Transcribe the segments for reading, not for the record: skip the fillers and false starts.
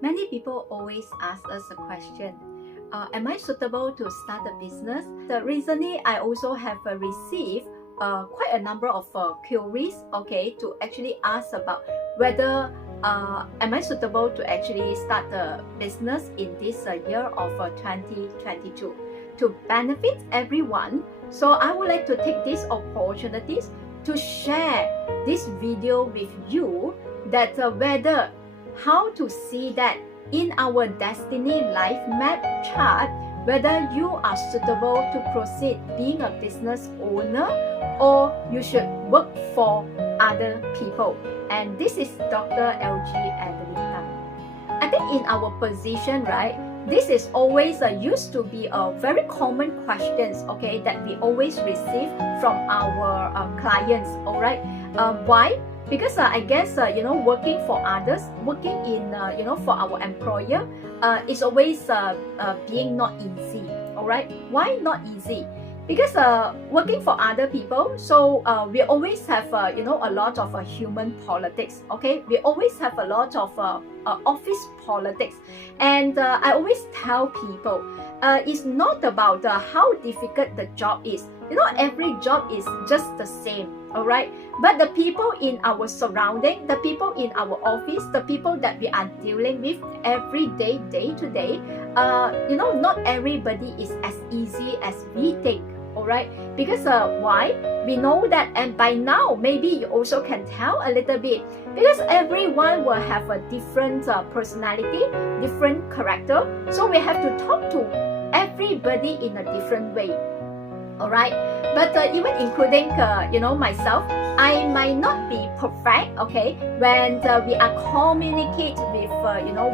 Many people always ask us a question, am I suitable to start a business? Recently, I also have received quite a number of queries, to actually ask about whether am I suitable to actually start a business in this year of 2022 to benefit everyone. So I would like to take these opportunities to share this video with you that whether how to see that in our destiny life map chart, whether you are suitable to proceed being a business owner or you should work for other people. And this is Dr. LG Adeline. I think in our position, right, this is always used to be a very common questions, that we always receive from our clients, all right? Why? Because I guess, working for others, working in, for our employer, is always being not easy, all right? Why not easy? Because working for other people, so we always have, a lot of human politics, We always have a lot of office politics. And I always tell people, it's not about how difficult the job is. Every job is just the same, all right? But the people in our surrounding, the people in our office, the people that we are dealing with every day, day to day, not everybody is as easy as we think, all right? Because why? We know that, and by now, maybe you also can tell a little bit, because everyone will have a different personality, different character. So we have to talk to everybody in a different way. All right, but even including myself, I might not be perfect, when we are communicate with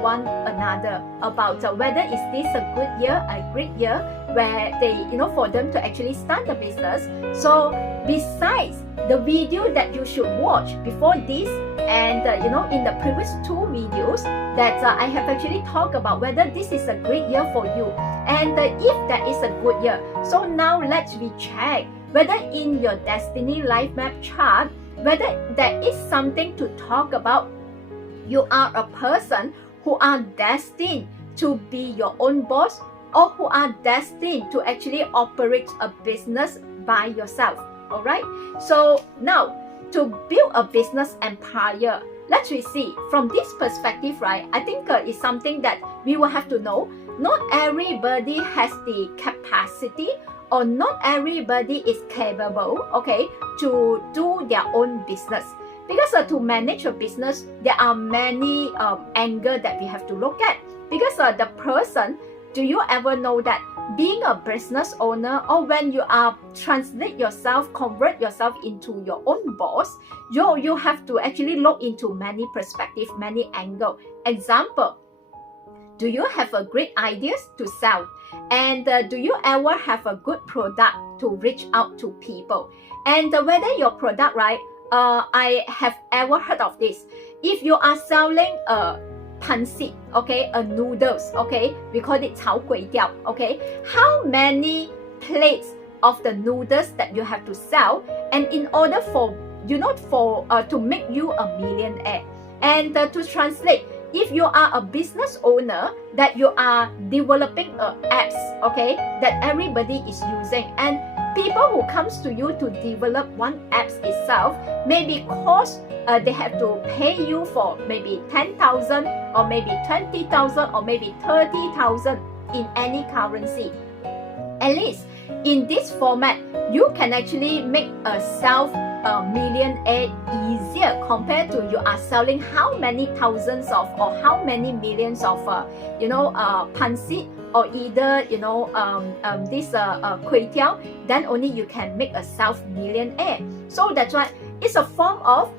one another about whether is this a good year, a great year, where they for them to actually start the business. So besides the video that you should watch before this, and in the previous two videos that I have actually talked about whether this is a great year for you, and if that is a good year. So now let's recheck whether in your destiny life map chart, whether there is something to talk about. You are a person who are destined to be your own boss, or who are destined to actually operate a business by yourself, all right? So now, to build a business empire, let's see from this perspective, right? I think it's something that we will have to know. Not everybody has the capacity, or not everybody is capable, to do their own business. Because to manage a business, there are many angles that we have to look at. Because the person, do you ever know that being a business owner, or when you are translate yourself, convert yourself into your own boss, you have to actually look into many perspectives, many angles. Example, do you have a great ideas to sell? And do you ever have a good product to reach out to people? And whether your product, right, I have ever heard of this. If you are selling a pancit, a noodles, we call it 炒粿條, how many plates of the noodles that you have to sell, and in order for to make you a millionaire? And to translate, if you are a business owner that you are developing apps, that everybody is using, and people who comes to you to develop one apps itself, maybe cost they have to pay you for maybe 10,000 or maybe 20,000 or maybe 30,000 in any currency. At least in this format, you can actually make a millionaire easier compared to you are selling how many thousands of or how many millions of pancit, or either this kway teow, then only you can make a millionaire. So that's why it's a form of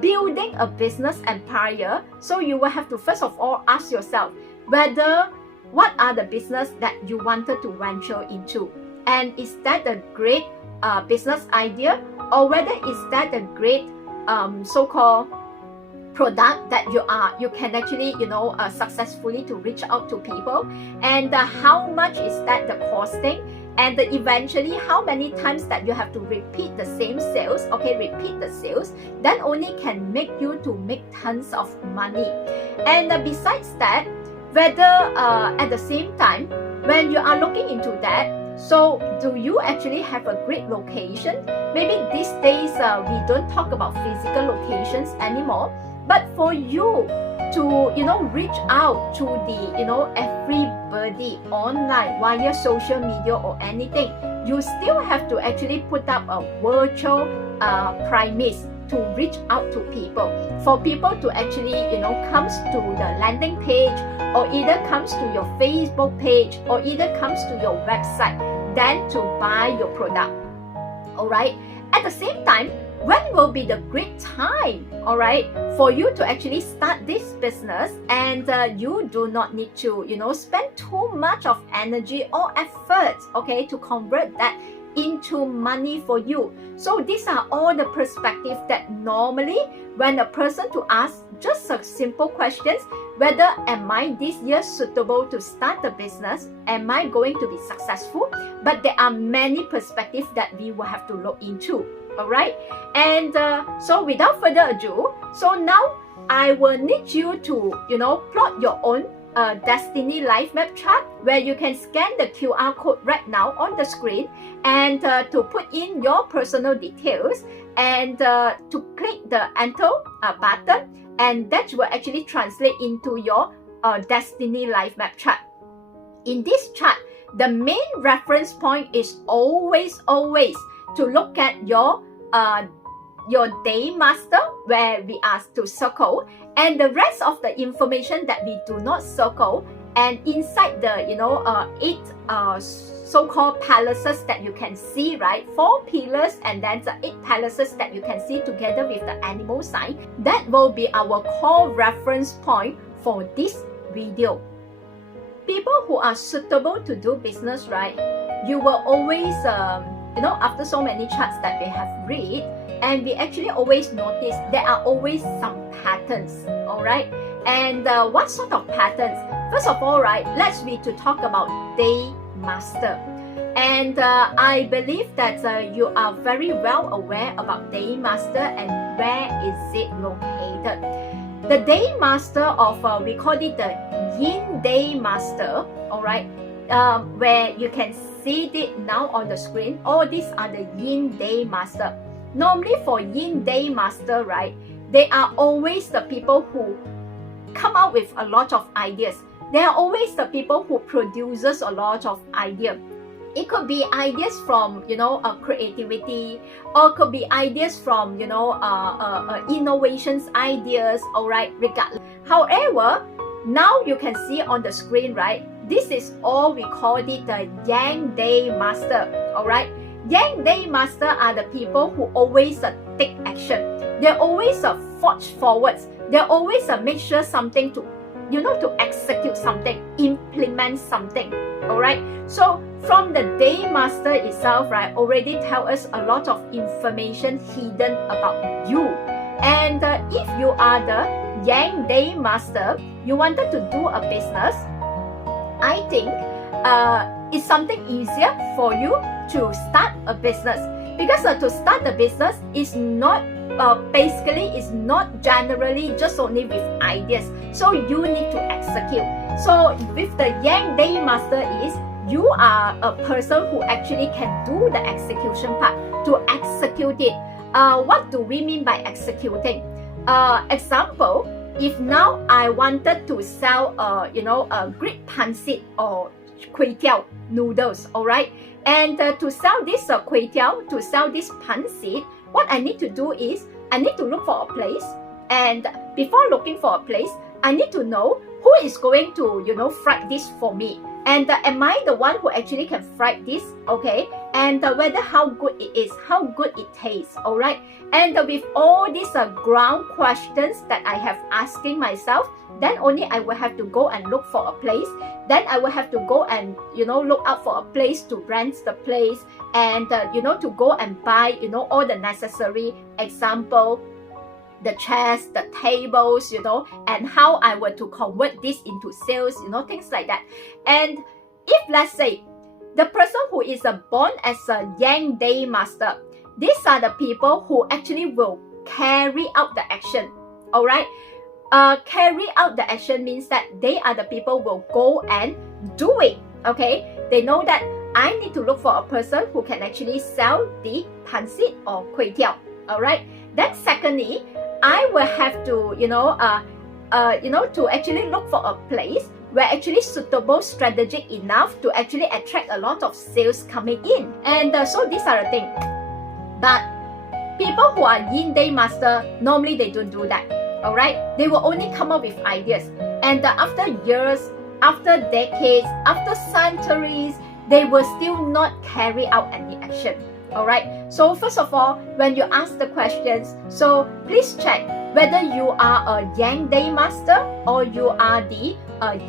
building a business empire. So you will have to first of all ask yourself whether what are the business that you wanted to venture into, and is that a great business idea, or whether is that a great so-called product that you can actually successfully to reach out to people, and how much is that the costing, and eventually how many times that you have to repeat the same sales, okay, repeat the sales, then only can make you to make tons of money. And besides that, whether at the same time, when you are looking into that, so do you actually have a great location? Maybe these days we don't talk about physical locations anymore, but for you to, reach out to the, everybody online via social media or anything, you still have to actually put up a virtual premise to reach out to people, for people to actually, comes to the landing page, or either comes to your Facebook page, or either comes to your website, then to buy your product. All right. At the same time, when will be the great time, all right, for you to actually start this business, and you do not need to, spend too much of energy or effort, okay, to convert that into money for you. So these are all the perspectives that normally when a person to ask just a simple questions, whether am I this year suitable to start the business, am I going to be successful, but there are many perspectives that we will have to look into. All right, and so without further ado, so now I will need you to, plot your own Destiny Life Map chart, where you can scan the QR code right now on the screen, and to put in your personal details, and to click the enter button, and that will actually translate into your Destiny Life Map chart. In this chart, the main reference point is always to look at your Day Master, where we ask to circle, and the rest of the information that we do not circle, and inside the 8 so-called palaces that you can see, right, 4 pillars and then the 8 palaces that you can see together with the animal sign, that will be our core reference point for this video. People who are suitable to do business, right, you will always after so many charts that we have read, and we actually always notice there are always some patterns, all right? And what sort of patterns? First of all, right, let's be to talk about Day Master. And I believe that you are very well aware about Day Master and where is it located. The Day Master of, we call it the Yin Day Master, all right? Where you can see it now on the screen. All these are the Yin Day Master. Normally for Yin Day Master, right, they are always the people who come out with a lot of ideas. They are always the people who produces a lot of ideas. It could be ideas from, creativity, or could be ideas from, innovations ideas, all right, regardless. However, now you can see on the screen, right, this is all we call it the Yang Day Master, all right. Yang Day Master are the people who always take action. They always forge forwards. They always make sure something to, to execute something, implement something, all right. So from the Day Master itself, right, already tell us a lot of information hidden about you. And if you are the Yang Day Master, you wanted to do a business, I think it's something easier for you to start a business, because to start the business is not basically is not generally just only with ideas, so you need to execute. So with the Yang Day Master is you are a person who actually can do the execution part, to execute it. What do we mean by executing? Example, if now I wanted to sell a grilled pancit or kway teow noodles, all right, and to sell this kway teow, to sell this pancit, what I need to do is I need to look for a place, and before looking for a place, I need to know who is going to fry this for me, and am I the one who actually can fry this, okay, and whether how good it is, how good it tastes, all right. And with all these ground questions that I have asking myself, then only I will have to go and look for a place. Then I will have to go and look out for a place to rent the place, and to go and buy all the necessary, example, the chairs, the tables, and how I were to convert this into sales, things like that. And if let's say the person who is born as a Yin Day Master, these are the people who actually will carry out the action. All right. Carry out the action means that they are the people who will go and do it. Okay. They know that I need to look for a person who can actually sell the pansit or kway teow. All right. Then secondly, I will have to, to actually look for a place where actually suitable, strategic enough to actually attract a lot of sales coming in. And so these are the things. But people who are Yin Day Master, normally they don't do that. All right, they will only come up with ideas, and after years, after decades, after centuries, they will still not carry out any action. All right. So first of all, when you ask the questions, so please check whether you are a Yang Day Master or you are the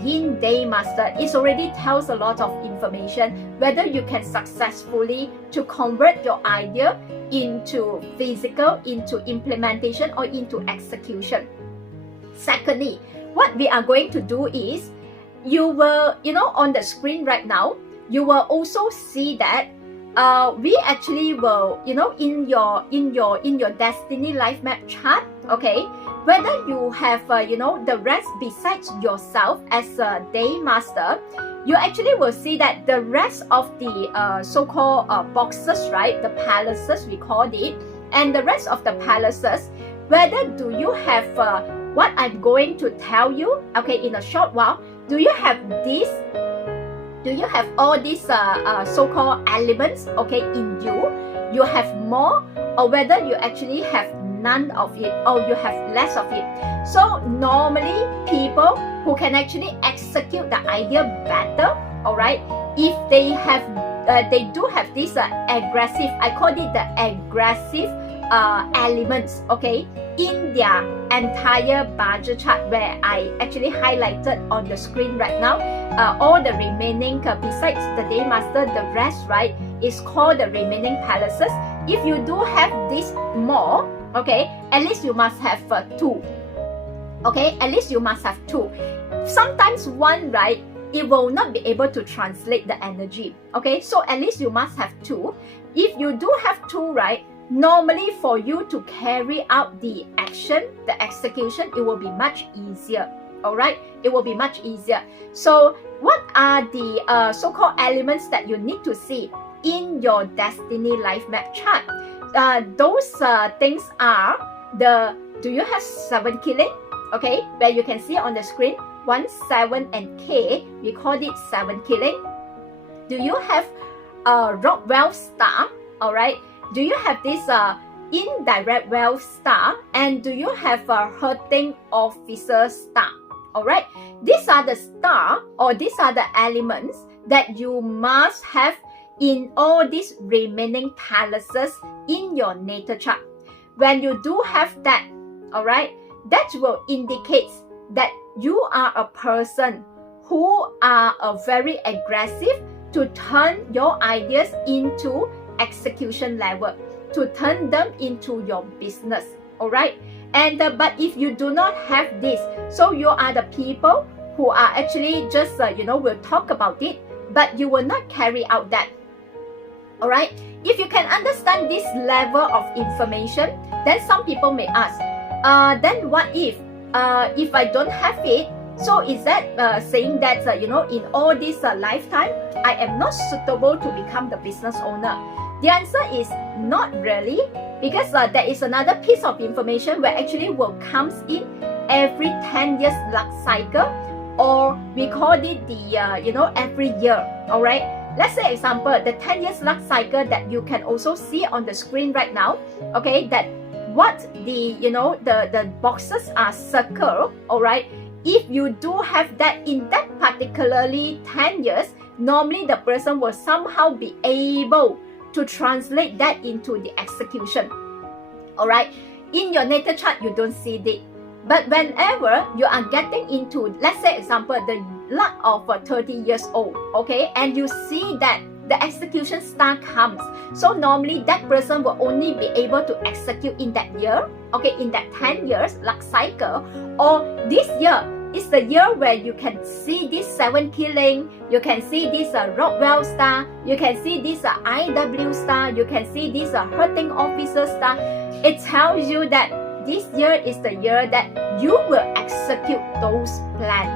Yin Day Master. It already tells a lot of information whether you can successfully to convert your idea into physical, into implementation, or into execution. Secondly, what we are going to do is, you will, on the screen right now, you will also see that we actually will, in your destiny life map chart, okay, whether you have, the rest besides yourself as a day master, you actually will see that the rest of the so-called boxes, right, the palaces we called it, and the rest of the palaces, whether do you have what I'm going to tell you, okay, in a short while, do you have this? Do you have all these so-called elements, okay, in you? You have more, or whether you actually have none of it, or you have less of it. So normally people who can actually execute the idea better, all right, if they have, they do have this aggressive, I call it the aggressive elements, okay, in their entire budget chart, where I actually highlighted on the screen right now. All the remaining, besides the Day Master, the rest, right, is called the remaining palaces. If you do have this more, okay, at least you must have two. Okay, at least you must have two. Sometimes one, right, it will not be able to translate the energy. Okay, so at least you must have two. If you do have two, right, normally for you to carry out the action, the execution, it will be much easier. All right, it will be much easier. So what are the so-called elements that you need to see in your destiny life map chart? Those things are the, do you have 7 killing? Okay, where you can see on the screen 1, 7, and K, we call it 7 killing. Do you have rock wealth star? All right, do you have this indirect wealth star? And do you have a hurting officer star? All right, these are the star, or these are the elements that you must have in all these remaining palaces in your natal chart. When you do have that, all right, that will indicate that you are a person who are very aggressive to turn your ideas into execution level, to turn them into your business. All right. And but if you do not have this, so you are the people who are actually just will talk about it, but you will not carry out that. All right. If you can understand this level of information, then some people may ask, then what if I don't have it? So is that saying that in all this lifetime I am not suitable to become the business owner? The answer is not really, because there is another piece of information where actually will comes in every 10 years luck cycle, or we call it the every year. All right. Let's say example, the 10 years luck cycle that you can also see on the screen right now. Okay, that what the the boxes are circle. All right. If you do have that in that particularly 10 years, normally the person will somehow be able to translate that into the execution. All right. In your natal chart, you don't see it. But whenever you are getting into, let's say example, the luck of 30 years old, okay, and you see that the execution star comes, so normally that person will only be able to execute in that year, okay, in that 10 years luck cycle, or this year it's the year where you can see this 7 killing, you can see this Rockwell star, you can see this IW star, you can see this hurting officer star. It tells you that this year is the year that you will execute those plans.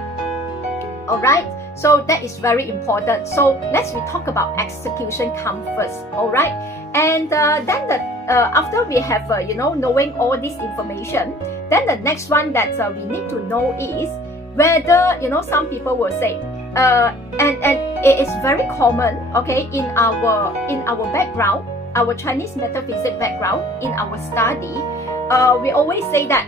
Alright, so that is very important. So let's talk about execution come first. Alright, and then after we have knowing all this information, then the next one that we need to know is whether some people will say and it is very common, okay, in our background, our Chinese metaphysics background, in our study, we always say that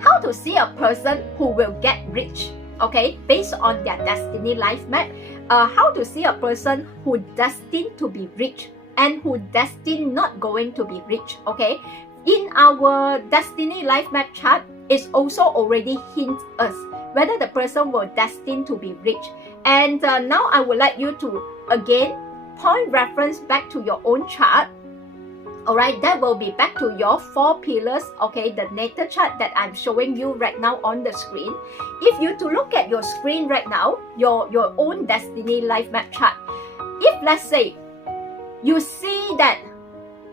how to see a person who will get rich, okay, based on their destiny life map, how to see a person who destined to be rich and who destined not going to be rich, okay. In our destiny life map chart, it's also already hint us whether the person will destined to be rich. And now I would like you to again point reference back to your own chart. Alright, that will be back to your 4 pillars, okay, the natal chart that I'm showing you right now on the screen. If you to look at your screen right now, your own destiny life map chart, if let's say you see that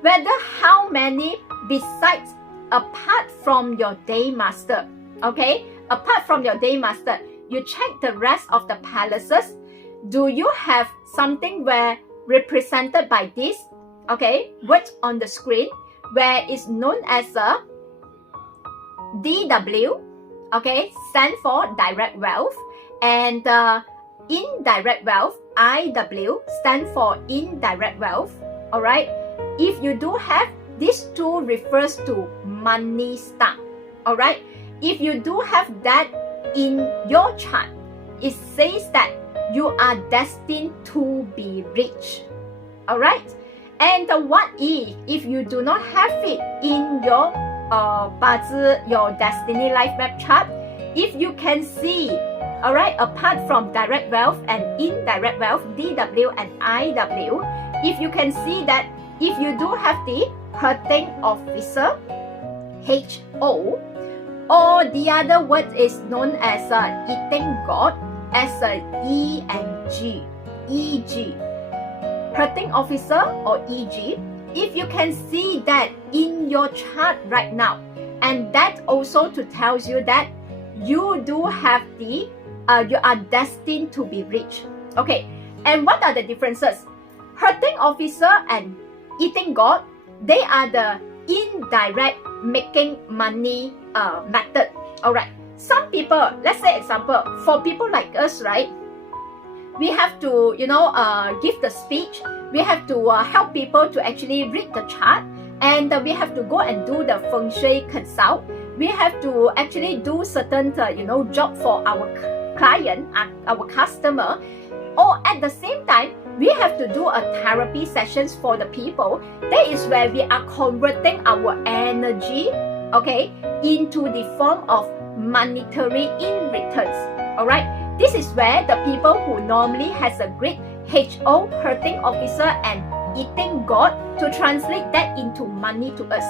whether how many besides apart from your day master, okay, apart from your day master, you check the rest of the palaces, do you have something where represented by this, okay, word on the screen, where it's known as a DW, okay, stand for direct wealth, and indirect wealth, IW, stand for indirect wealth. Alright, if you do have, these two refers to money star. Alright, if you do have that in your chart, it says that you are destined to be rich. Alright, and what if you do not have it in your your destiny life map chart? If you can see, alright, apart from direct wealth and indirect wealth, DW and IW, if you can see that if you do have the hurting officer, HO, or the other word is known as eating god, as E and G, EG, hurting officer or EG, if you can see that in your chart right now, and that also to tells you that you do have the you are destined to be rich. Okay, and what are the differences? Hurting officer and eating god, they are the indirect making money method. Alright, some people, let's say example, for people like us, right, we have to give the speech, we have to help people to actually read the chart, and we have to go and do the feng shui consult, we have to actually do certain job for our client, our customer, or at the same time we have to do a therapy sessions for the people. That is where we are converting our energy, okay, into the form of monetary in returns. Alright, this is where the people who normally has a great HO, hurting officer, and eating god, to translate that into money to us.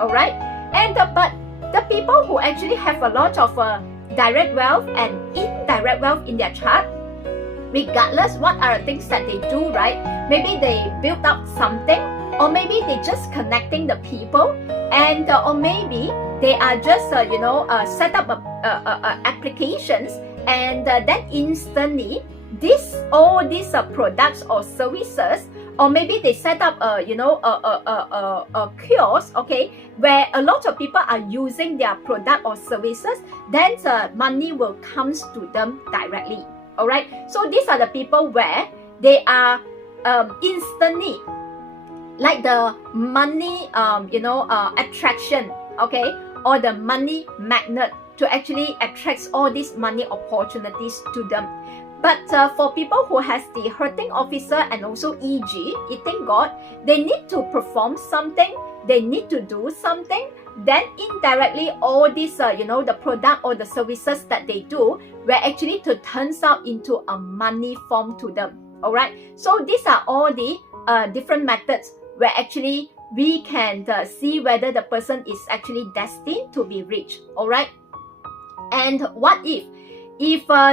Alright, and but the people who actually have a lot of direct wealth and indirect wealth in their chart, regardless what are the things that they do, right? Maybe they build up something, or maybe they just connecting the people, and or maybe they are just set up applications, and then instantly all these products or services, or maybe they set up a kiosk, okay, where a lot of people are using their product or services, then the money will comes to them directly. Alright, so these are the people where they are instantly like the money attraction, okay, or the money magnet to actually attract all these money opportunities to them. But for people who has the hurting officer and also EG, eating god, they need to perform something, they need to do something, then indirectly all these the product or the services that they do will actually to turns out into a money form to them. Alright, so these are all the different methods where actually we can see whether the person is actually destined to be rich. Alright, And what if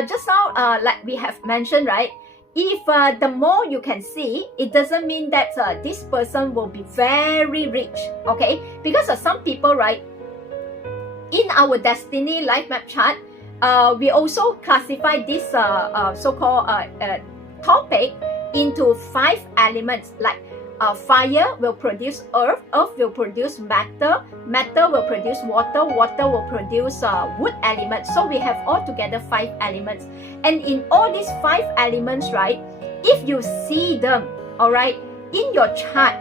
just now, like we have mentioned, right? If the more you can see, it doesn't mean that this person will be very rich, okay? Because some people, right, in our destiny life map chart, we also classify this so-called topic into 5 elements. Like fire will produce earth, earth will produce matter, matter will produce water, water will produce wood element. So we have altogether 5 elements. And in all these 5 elements, right, if you see them, all right, in your chart,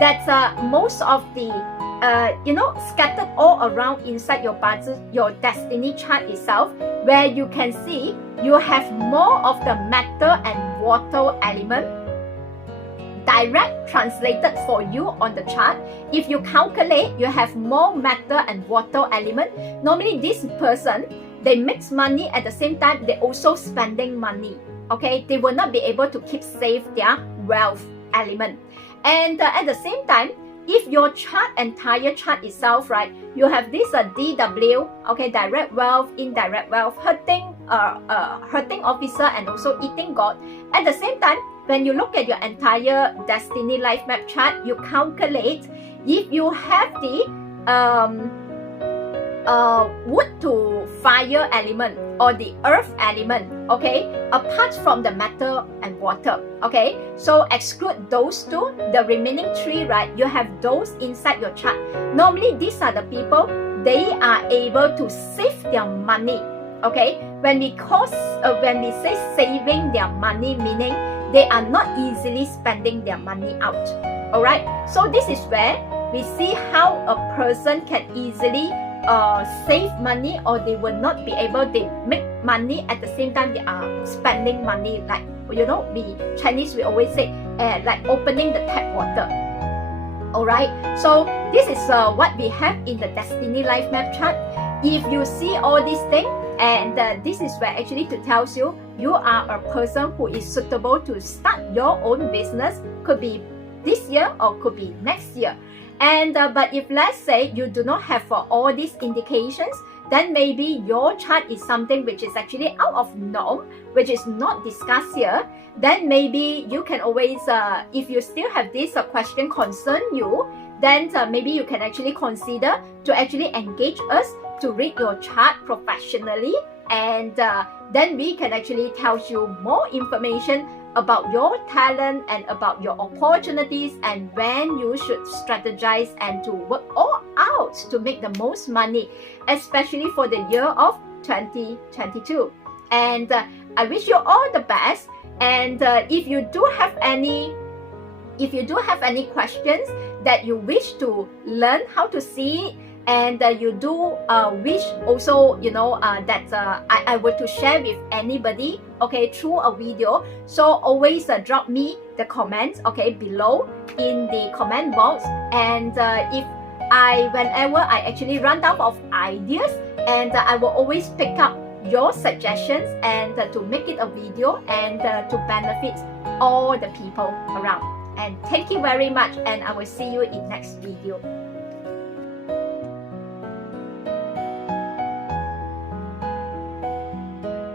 that's most of the scattered all around inside your destiny chart itself, where you can see you have more of the matter and water element direct translated for you on the chart. If you calculate, you have more matter and water element. Normally this person, they makes money, at the same time they also spending money, okay? They will not be able to keep safe their wealth element. And at the same time, if your chart, entire chart itself, right, you have this DW, okay, direct wealth, indirect wealth, hurting officer, and also eating God. At the same time, when you look at your entire destiny life map chart, you calculate if you have the wood to fire element or the earth element, okay, apart from the matter and water, okay? So exclude those 2, the remaining 3, right, you have those inside your chart. Normally these are the people, they are able to save their money, okay? When we say saving their money, meaning they are not easily spending their money out, all right? So this is where we see how a person can easily save money, or they will not be able, they make money at the same time they are spending money, like, you know, we Chinese, we always say like opening the tap water. All right, so this is what we have in the destiny life map chart. If you see all these things, and this is where actually to tells you you are a person who is suitable to start your own business. Could be this year or could be next year. And but if let's say you do not have all these indications, then maybe your chart is something which is actually out of norm, which is not discussed here. Then maybe you can always, if you still have this question concern you, then maybe you can actually consider to actually engage us to read your chart professionally, and then we can actually tell you more information about your talent and about your opportunities, and when you should strategize and to work all out to make the most money, especially for the year of 2022. And I wish you all the best. And if you do have any questions that you wish to learn how to see, and you do wish also, you know, that I were to share with anybody, okay, through a video, so always drop me the comments, okay, below in the comment box. And if whenever I actually run out of ideas, and I will always pick up your suggestions and to make it a video and to benefit all the people around. And thank you very much, and I will see you in next video.